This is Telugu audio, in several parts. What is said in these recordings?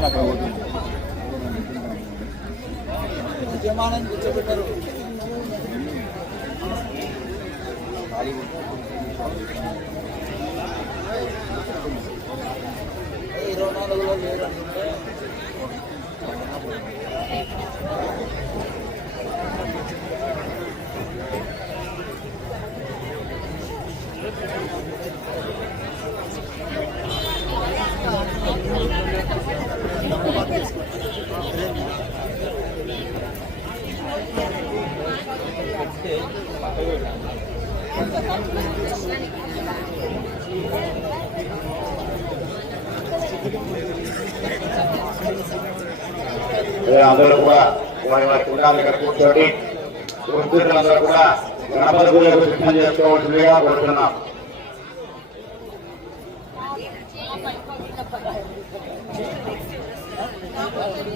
అక్కడ అక్కడ కూర్చోబెట్టారు ఇరవై నాలుగులో లేరు అంటే అందరూ కూడా వారి వారి కుటుంబాలు ఇక్కడ కూర్చోండి వృద్ధులందరూ కూడా గణపతి పూజకు సిద్ధం చేసుకోవాల్సిందిగా కోరుతున్నాం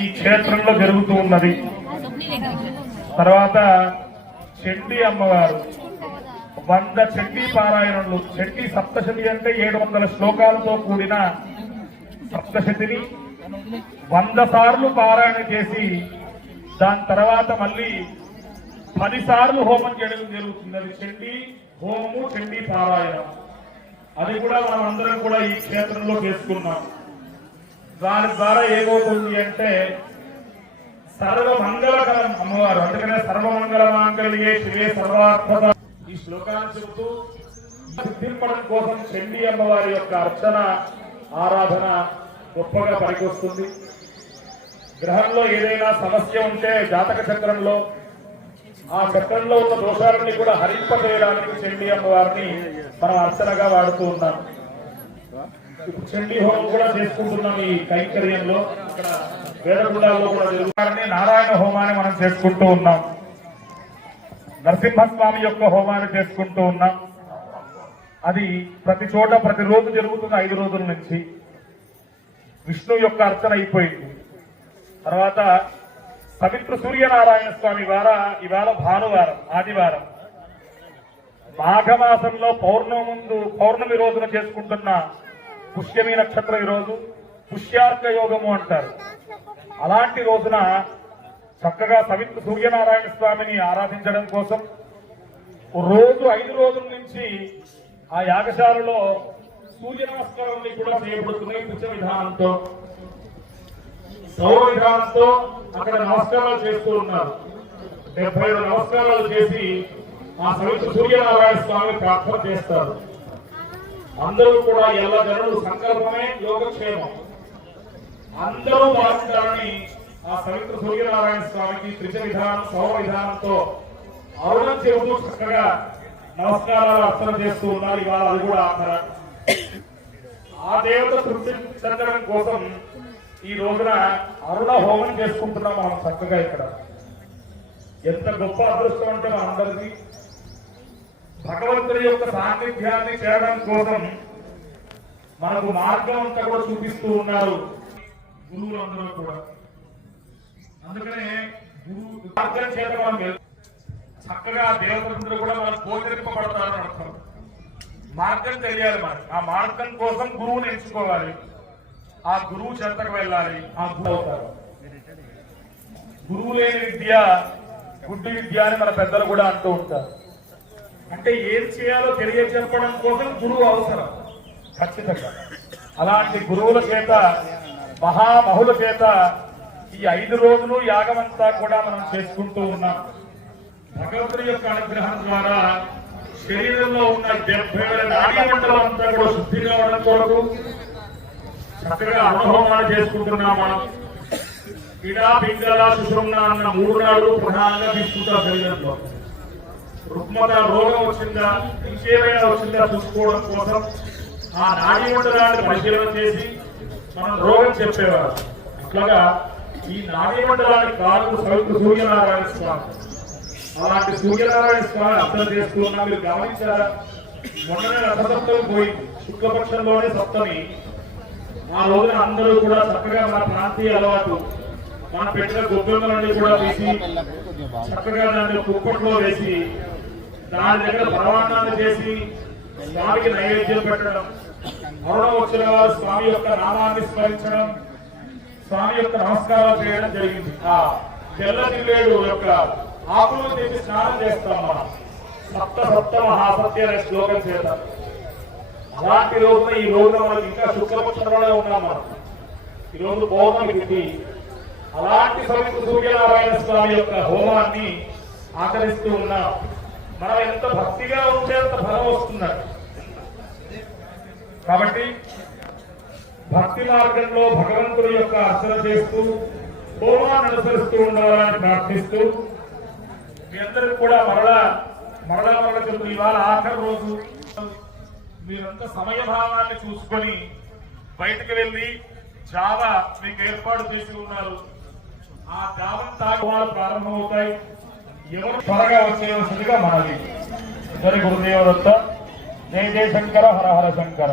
ఈ క్షేత్రంలో జరుగుతూ ఉన్నది. తర్వాత చెట్టి అమ్మవారు. వంద చండీ పారాయణలు. చెట్టి సప్తశతి అంటే ఏడు వందల శ్లోకాలతో కూడిన సప్తశతిని వంద సార్లు పారాయణ చేసి దాని తర్వాత మళ్ళీ పది సార్లు హోమం చేయడం జరుగుతుంది. అది చెండి హోమము చెండి పారాయణం అది కూడా మనం అందరం కూడా ఈ క్షేత్రంలో చేసుకున్నాం. దాని ద్వారా ఏమవుతుంది అంటే సర్వమంగళకరం అమ్మవారు. అందుకనే సర్వమంగళ మాంగళ్యే శివే సర్వార్థ ఈ శ్లోకాన్ని చెబుతూ సిద్ధింపడం కోసం చండీ అమ్మవారి యొక్క అర్చన ఆరాధన గొప్పగా పనికొస్తుంది. గ్రహంలో ఏదైనా సమస్య ఉంటే జాతక చక్రంలో ఆ చక్రంలో ఉన్న దోషాలని కూడా హరింపజేయడానికి చండీ అమ్మవారిని మనం అర్చనగా వాడుతూ ఉన్నాం. ఇప్పుడు చండీ హోమం కూడా చేసుకుంటున్నాం ఈ కైంకర్యంలో. ఇక్కడ వేదగుండాల్లో కూడా జరుగుతారని నారాయణ హోమాన్ని మనం చేసుకుంటూ ఉన్నాం. నరసింహస్వామి యొక్క హోమాన్ని చేసుకుంటూ ఉన్నాం. అది ప్రతి చోట ప్రతి రోజు జరుగుతుంది ఐదు రోజుల నుంచి. విష్ణు యొక్క అర్చన అయిపోయింది. తర్వాత పవిత్ర సూర్యనారాయణ స్వామి వార ఇవాళ భానువారం ఆదివారం. మాఘమాసంలో పౌర్ణమి ముందు పౌర్ణమి రోజున చేసుకుంటున్న పుష్యమి నక్షత్రం ఈ రోజు పుష్యార్క యోగము అంటారు. అలాంటి రోజున చక్కగా పవిత్ర సూర్యనారాయణ స్వామిని ఆరాధించడం కోసం రోజు ఐదు రోజుల నుంచి ఆ యాగశాలలో సూర్య నమస్కారాన్ని కూడా చేయబడుతున్నాయి. పుష్య విధానంతో సౌర విధానంతో అక్కడ నమస్కారాలు చేస్తూ ఉన్నారు. డెబ్బై ఐదు నమస్కారాలు చేసి ఆ పవిత్ర సూర్యనారాయణ స్వామిని ప్రార్థన చేస్తారు. అందరూ కూడా ఎలా జనులు సంకల్పమే యోగక్షేమం. అందరూ బాగుంటారని ఆ పవిత్ర సూర్యనారాయణ స్వామికి త్రిజ విధానం సౌ విధానంతో అరుణం చెబుతూ చక్కగా నమస్కారాలు అర్థం చేస్తూ ఉన్నారు. ఇవాళ అది కూడా ఆఖర. ఆ దేవత తృప్తి చెందడం కోసం ఈ రోజున అరుణ హోమం చేసుకుంటున్నాం మనం చక్కగా ఇక్కడ. ఎంత గొప్ప అదృష్టం అంటే మనందరికీ. భగవంతుడి యొక్క సాన్నిధ్యాన్ని చేరడం కోసం మనకు మార్గం అంతా కూడా చూపిస్తూ ఉన్నారు గురువులందరూ కూడా. అందుకనే గురువు మార్గం చేత మనం చక్కగా దేవతలందరూ కూడా మనం గోచరింపబడతారని అర్థం. మార్గం తెలియాలి మరి ఆ మార్గం కోసం గురువుని ఎంచుకోవాలి. ఆ గురువు చెంతకు వెళ్ళాలి. ఆ గురువు అవుతారు. గురువు లేని విద్య గుడ్డి విద్య అని మన పెద్దలు కూడా అంటూ ఉంటారు. అంటే ఏం చేయాలో తెలియజెప్పడం కోసం గురువు అవసరం. ఖచ్చితంగా. అలాంటి గురువుల చేత మహామహుల చేత ఈ ఐదు రోజులు యాగమంతా కూడా మనం చేసుకుంటూ ఉన్నాం. భగవంతుడి యొక్క అనుగ్రహం ద్వారా శరీరంలో ఉన్న డెబ్బై వేల నాడీ మండలం అంతా కూడా శుద్ధిగా ఉండడం కొరకు చక్కగా అనుభవాలు చేసుకుంటున్నాం మనం. క్రీడా పింగళ శుభ్రంగా అన్న మూడు నాడు ప్రధానంగా తీసుకుంటాం శరీరంలో రుగ్మత రోగం వచ్చిందా ఇంకేమైనా వచ్చిందా చూసుకోవడం కోసం ఆ నాడీ మండలాన్ని పరిశీలన చేసి మనం రోగం చెప్పేవారు. అట్లాగా ఈ నాడీ మండలానికి కారణం సవికు సూర్యనారాయణ స్వామి. అలాంటి సూర్యనారాయణ స్వామి అర్థం చేసుకున్నా మీరు గమనించారా? మొన్ననే రథసప్తమి పోయింది. శుక్లపక్షంలోనే సప్తమి. ఆ రోజున అందరూ కూడా చక్కగా మన ప్రాంతీయ అలవాటు మన పెట్టిన గొబ్బెమ్మలన్నీ కూడా వేసి చక్కగా దాన్ని కుప్పట్లో వేసి దాని దగ్గర పరమాన్నాన్ని చేసి స్వామికి నైవేద్యం పెట్టడం మరణం వచ్చిన వారు స్వామి యొక్క నామాన్ని స్మరించడం స్వామి యొక్క నమస్కారం చేయడం జరిగింది. ఆ తెల్ల వేడు యొక్క ఆకులు తెచ్చి స్నానం చేస్తాం మనం. సప్త సప్త మహాసత్య అనే శ్లోకం చేద్దాం అలాంటి రోజున ఈ రోజున మనకి ఇంకా శుక్రపక్షంలోనే ఉన్నాం మనం. ఈ రోజు పౌర్ణమి తిథి. అలాంటి సమయంలో సూర్యనారాయణ స్వామి యొక్క హోమాన్ని ఆచరిస్తూ ఉన్నాం. మనం ఎంత భక్తిగా ఉంటే అంత ఫలం వస్తున్నారు కాబట్టి భక్తి మార్గంలో భగవంతుడి యొక్క అర్చన చేస్తూ హోమాన్ని అనుసరిస్తూ ఉండాలని ప్రార్థిస్తూ మీ అందరికి కూడా మరలా మరలా మరల చెప్తూ ఇవాళ ఆఖరి రోజు మీరంతా సమయభావాన్ని చూసుకొని బయటకు వెళ్ళి జావ మీకు ఏర్పాటు చేసి ఉన్నారు. ఆ జావం తాగవాలు ప్రారంభమవుతాయి. ఎవరు త్వరగా వచ్చేవలసిందిగా మనది. ఇద్దరి గురుదేవదత్త జయ జయశంకర హర హర శంకర.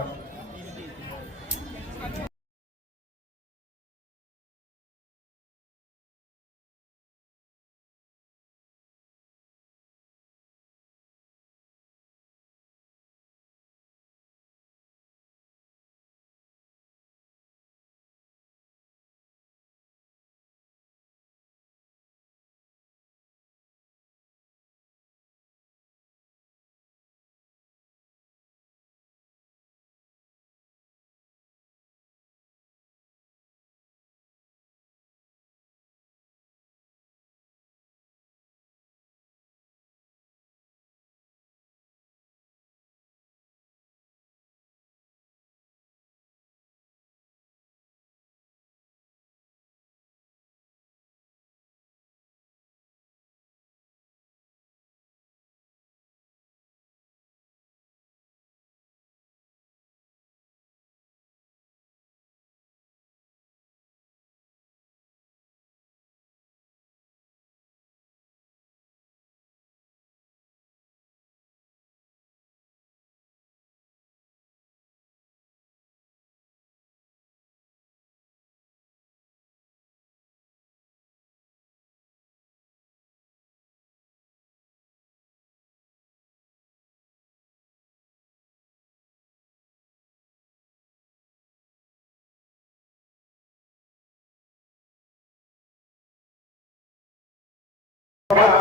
Wow.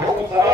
Vamos lá.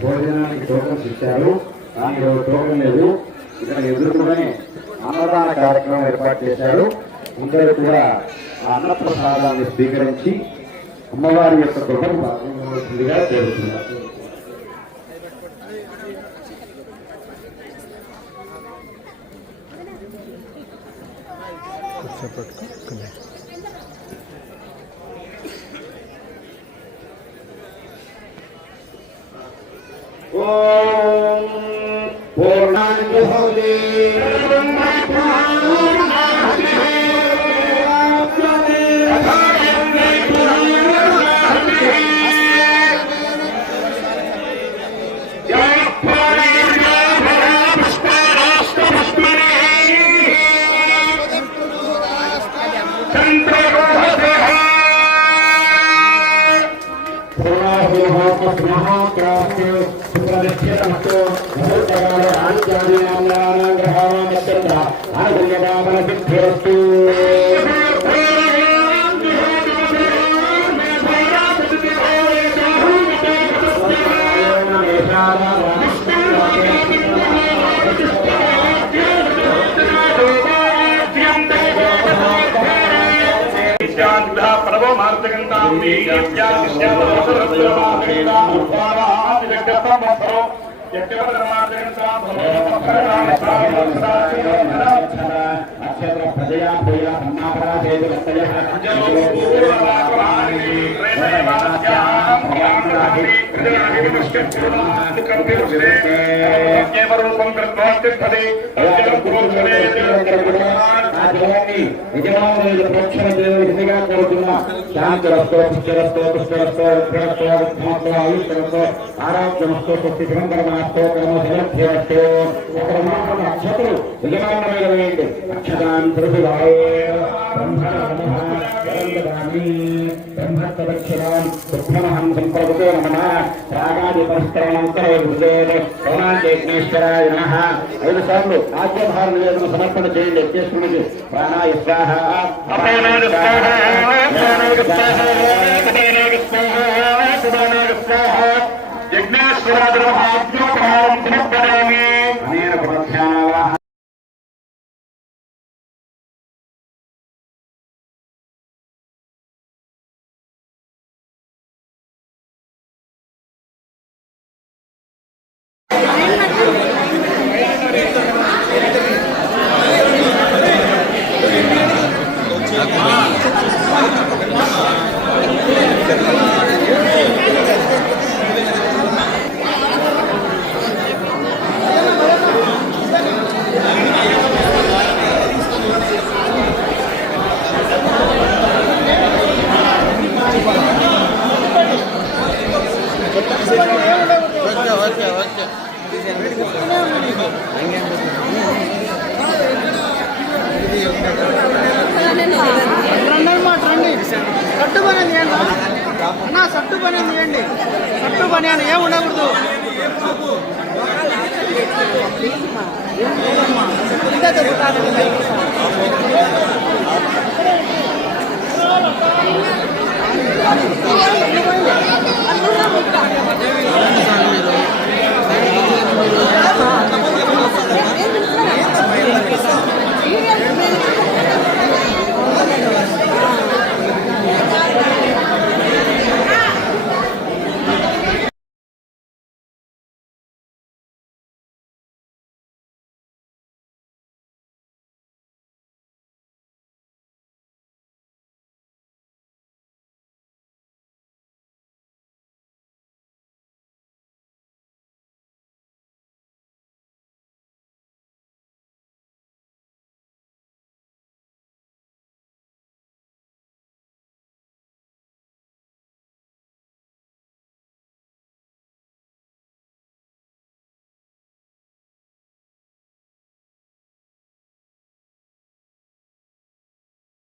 భోజనానికి టోకన్స్ ఇచ్చారు కానీ ఈరోజు టోకన్ లేదు ఇక్కడ ఎదుర్కొనే అన్నదాన కార్యక్రమం ఏర్పాటు చేశారు అందరూ కూడా ఆ అన్నప్రసాదాన్ని స్వీకరించి అమ్మవారి యొక్క కృపను భాగంగా కోరుతున్నారు ഗ്രാമത്തെ സുപ്രദക്ഷിണമസ്തു ഭൂതകാല ആചാര്യാം നാരായണ ഗ്രഹാമത്യന്ത ആദിലവാമന സിദ്ധിരസ്തു मार्दकं नक्षत्र प्रजया भूया ब्रह्मापरा चेतुस्तयः केवरूपं कृत्वा तिष्ठति गुरुक्षणे సన్నాపరాధేతు కేవరూపం కృత్వాస్థితి నిజంగా కోరుతున్నా శాంతిరస్తో పుష్టిరస్తో పుష్టిరస్తో విభ్రస్తో విధ్మస్తో ఆయుష్కరస్తో ఆరోగ్యమస్తో స్వస్తి దివంకరమాస్తో కర్మశిరస్తో అక్షతులు నిజమానమైన వేయండి. అక్షతాన్ పురుషులాయ బ్రహ్మత్వదక్షిణాం దుఃఖమహం సంప్రభుతో నమ. రాగాది పరిష్కరణంతరే హృదయ నమ. ఐదు సార్లు ఆజ్యభార నివేదన సమర్పణ చేయండి. యజ్ఞేశ్వరునికి ప్రాణాయ స్వాహ. అపానాయ స్వాహ. సట్టు పని చేయండి సట్టు పని చేయండి సట్టు పని అని ఏమి ఉండకూడదు ఇంకా